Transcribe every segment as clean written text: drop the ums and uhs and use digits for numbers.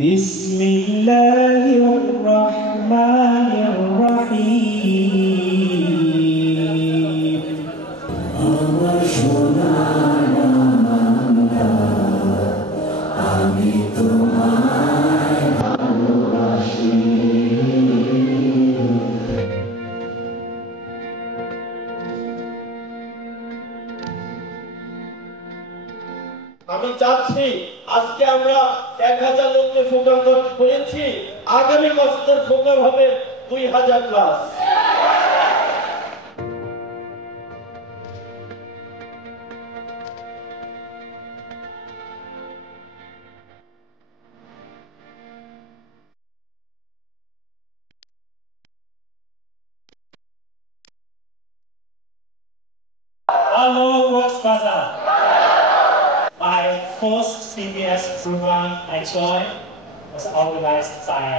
বিসমিল্লাহির রহমানির রহিম। আমি তোমায় ভালোবাসি। আমি চাচ্ছি আজকে আমরা 1000 লোককে প্রোগ্রাম করেছি, আগামী বছরের প্রোগ্রাম হবে 2000 plus. Hello, Rosbaza. My first CBS program I joined was organized by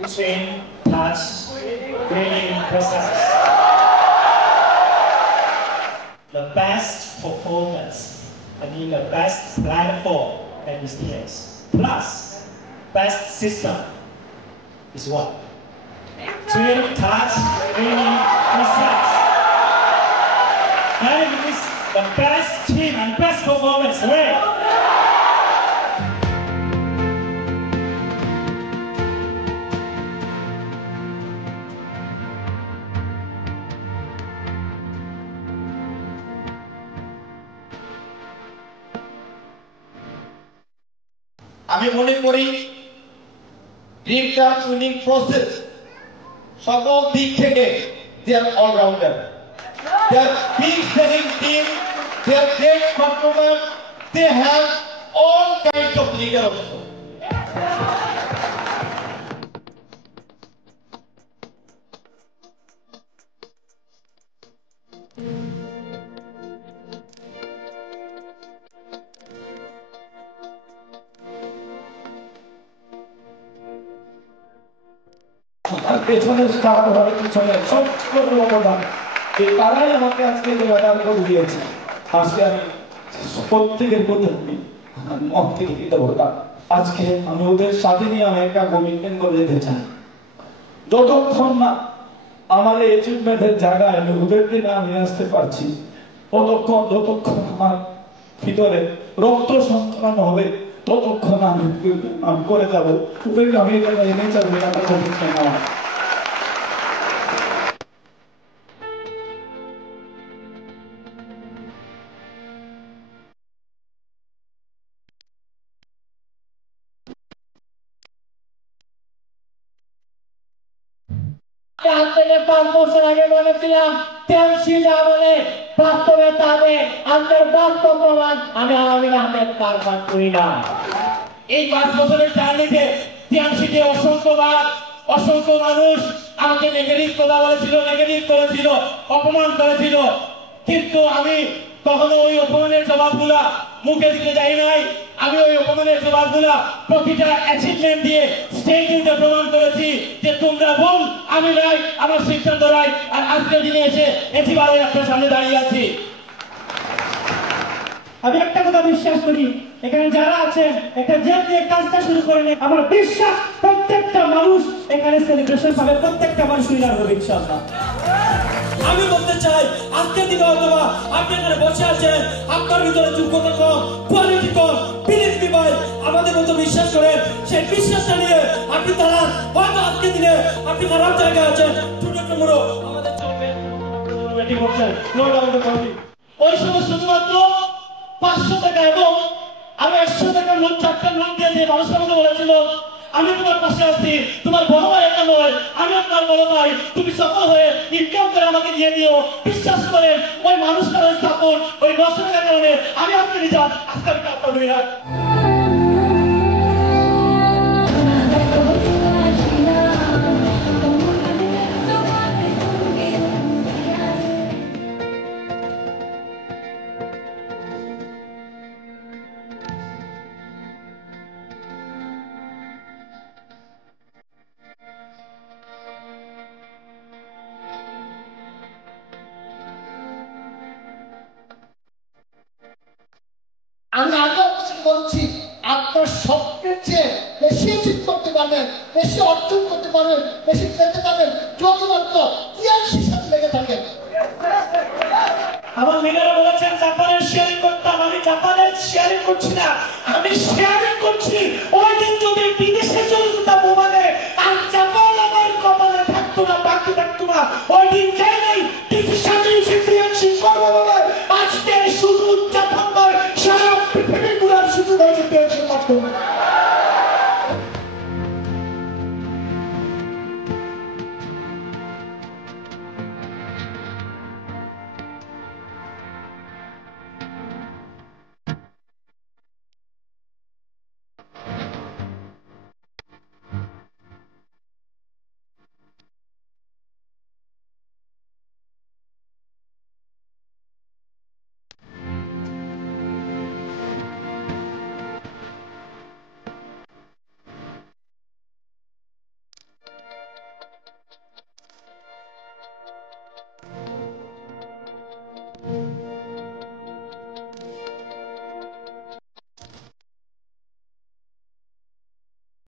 between Touch Training Process. The best performance, I mean the best platform in this case, plus best system is what? Twin Touch Training Process. That is the best team and best performance, right? আমি মনে করি dream touch winning process সকল দিক থেকে they are all-rounder. They are big selling team, they are great performers, they have all kinds of leader also. পেছনের star ঘরের পিছনে সবচেয়ে বড় অবদান এই তারাই আমাকে আজকে এই জায়গাটা করে দিয়েছে। আজকে আমি প্রত্যেকের প্রতি মন থেকে কৃতজ্ঞতা। আজকে আমি ওদের সাথে নিয়ে আমি একটা কমিটমেন্ট করে যেতে চাই, যতক্ষণ না আমার এই অ্যাচিভমেন্টের জায়গায় আমি ওদেরকে না নিয়ে আসতে পারছি যতক্ষণ আমার ভিতরে রক্ত সঞ্চালন হবে ততক্ষণ আমি করে যাবো। ওদেরকে আমি এনে যাবো একটা কমিটমেন্ট আমার। আজ থেকে 5 বছর আগে বলেছিলাম টেনশন আমলে বাস্তবে তাদের আমাদের বাস্তব প্রমাণ আমি আওয়ামী আহমেদ কারবার করি না। এই 5 বছরের জার্নিতে টিএমসিতে অসংখ্য মানুষ আমাকে নেগেটিভ কথা বলেছিল, নেগেটিভ করেছিল, অপমান করেছিল, কিন্তু আমি কখনো ওই অপমানের জবাবগুলা মুখে দিতে যাই নাই। আমি ওই অপমানের জবাবগুলা প্রতিটা অ্যাচিভমেন্ট দিয়ে স্টেজে প্রমাণ করেছি যে তোমরা ভুল, আমি নাই, আমার সিদ্ধান্ত নাই। আর আজকের দিনে এসে একেবারে আপনার সামনে দাঁড়িয়ে আছি। আমি একটা কথা বিশ্বাস করি, এখানে যারা আছেন একটা জেদ দিয়ে কাজটা শুরু করে নেই, আমার বিশ্বাস প্রত্যেকটা মানুষ এখানে সেলিব্রেশন পাবে, প্রত্যেকটা মানুষ উইনার হবে ইনশাআল্লাহ। আমি বলতে চাই আজকের দিনে অথবা আপনি এখানে বসে আছেন, আপনার ভিতরে যোগ্যতা কম, কোয়ালিটি কম, বিলিভ ভাই আমাদের মতো বিশ্বাস করেন, সেই বিশ্বাসটা নিয়ে আপনি দাঁড়ান। হয়তো আজকের দিনে আপনি খারাপ জায়গায় আছেন, ছোট টুমরো আমাদের চলবে, ওয়েটিং করছেন, নো ডাউট অ্যাবাউট ইট। ওই সময় শুধুমাত্র 500 টাকা এবং আমি 100 টাকার নোট, 4টা নোট দিয়ে যে মানুষের মধ্যে বলেছিল আমি তোমার পাশে আছি, তোমার বড় ভাই একা নয়, আমি আপনার বড় ভাই, তুমি সফল হয়ে ইনকাম করে আমাকে দিয়ে দিও। বিশ্বাস করেন ওই মানুষটার ওই সাপোর্ট, ওই 900 টাকার কারণে আমি আজকে রিজাল্ট আজকে আমি আপনার উইনার। আমি আগে বলছি আপনার স্বপ্নের চেয়ে বেশি অর্জন করতে পারবেন, বেশি অর্জন করতে পারবেন, বেশি পেতে পারবেন যতমাত্র টিআরসির সাথে লেগে থাকেন। আমার লিডার বলেছেন জাপানের শেয়ারিং করতাম, আমি জাপানের শেয়ারিং করছি না, আমি শেয়ারিং